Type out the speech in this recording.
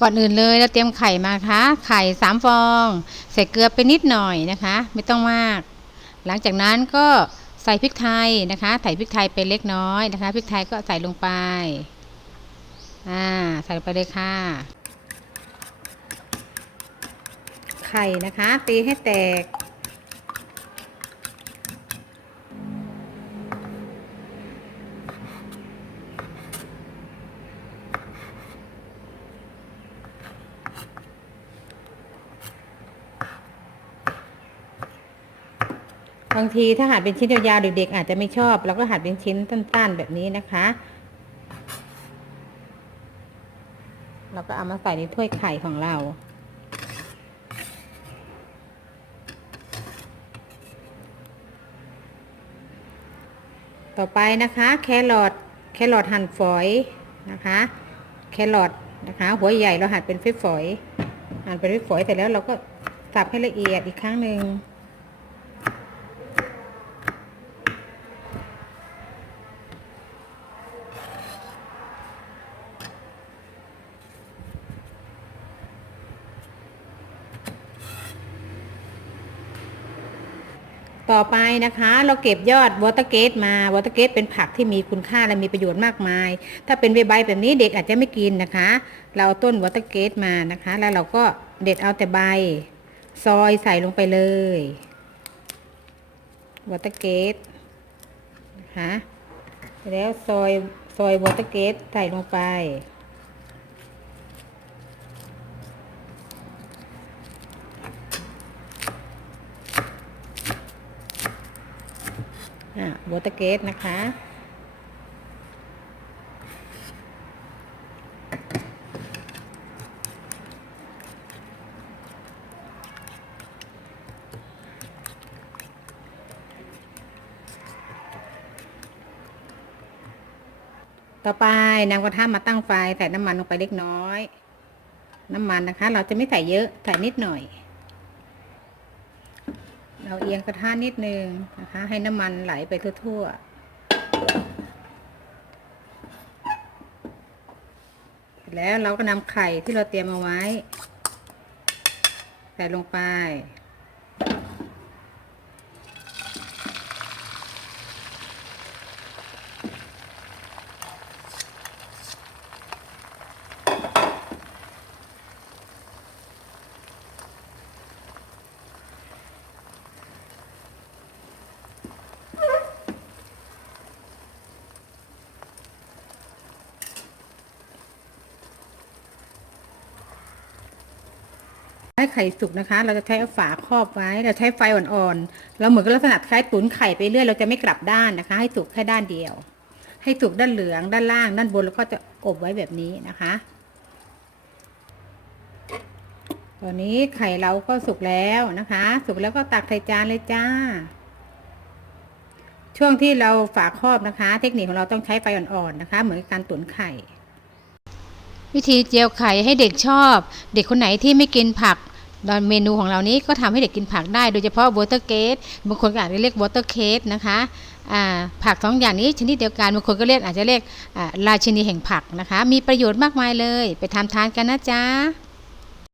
ก่อนอื่นเลยเราเตรียมไข่มาค่ะไข่สามฟอง ใส่เกลือไปนิดหน่อยนะคะ ไม่ต้องมาก หลังจากนั้นก็ใส่พริกไทยนะคะใส่พริกไทยไปเล็กน้อยนะคะพริกไทยก็ใส่ลงไปอ่าใส่ไปเลยค่ะ ไข่นะคะตีให้แตก บางทีถ้าหั่นเป็นชิ้นยาวๆเด็กๆอาจจะไม่ชอบเราก็หั่นเป็นชิ้นสั้นๆ แบบนี้นะคะ เราก็เอามาใส่ในถ้วยไข่ของเราต่อไปนะคะ แครอทแครอทหั่นฝอยนะคะ แครอทนะคะ หัวใหญ่เราหั่นเป็นฝอย หั่นเป็นฝอยเสร็จแล้วเราก็สับให้ละเอียดอีกครั้งหนึ่ง ต่อไปนะคะ เราเก็บยอดวอเตอร์เกตมาวอเตอร์เกตเป็นผักที่มีคุณค่าและมีประโยชน์มากมาย ถ้าเป็นใบๆแบบนี้เด็กอาจจะไม่กินนะคะ เราเอาต้นวอเตอร์เกตมานะคะ แล้วเราก็เด็ดเอาแต่ใบ ซอยใส่ลงไปเลยวอเตอร์เกตนะคะแล้วซอยซอยวอเตอร์เกตใส่ลงไป อ่าวอเตอร์เกตนะคะ ต่อไปนำกระทะมาตั้งไฟใส่น้ำมันลงไปเล็กน้อย น้ำมันนะคะ เราจะไม่ใส่เยอะ ใส่นิดหน่อย เราเอียงกระทะนิดนึงนะคะ ให้น้ำมันไหลไปทั่วๆแล้วเราก็นำไข่ที่เราเตรียมเอาไว้ ใส่ลงไป ให้ไข่สุกนะคะ เราจะใช้ฝาครอบไว้ เราใช้ไฟอ่อนๆ เราเหมือนกับลักษณะคล้ายตุ๋นไข่ไปเรื่อย เราจะไม่กลับด้านนะคะ ให้สุกแค่ด้านเดียว ให้สุกด้านเหลือง ด้านล่าง ด้านบน แล้วก็จะอบไว้แบบนี้นะคะ ตอนนี้ไข่เราก็สุกแล้วนะคะ สุกแล้วก็ตักใส่จานเลยจ้า ช่วงที่เราฝาครอบนะคะ เทคนิคของเราต้องใช้ไฟอ่อนๆนะคะ เหมือนการตุ๋นไข่วิธีเจียวไข่ให้เด็กชอบ เด็กคนไหนที่ไม่กินผัก ดอนเมนูของเรานี้ก็ทำให้เด็กกินผักได้โดยเฉพาะวอเตอร์เกตบางคนก็อาจจะเรียกวอเตอร์เคสนะคะผักสองอย่างนี้ชนิดเดียวกันบางคนก็เรียกอาจจะเรียกราชินีแห่งผักนะคะ มีประโยชน์มากมายเลย ไปทำทานกันนะจ๊ะ